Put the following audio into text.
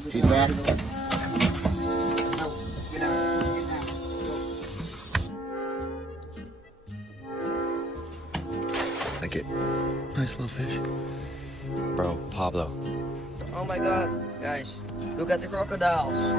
Feedback. Like it. Nice little fish. Bro, Pablo. Oh my god, guys, look at the crocodiles.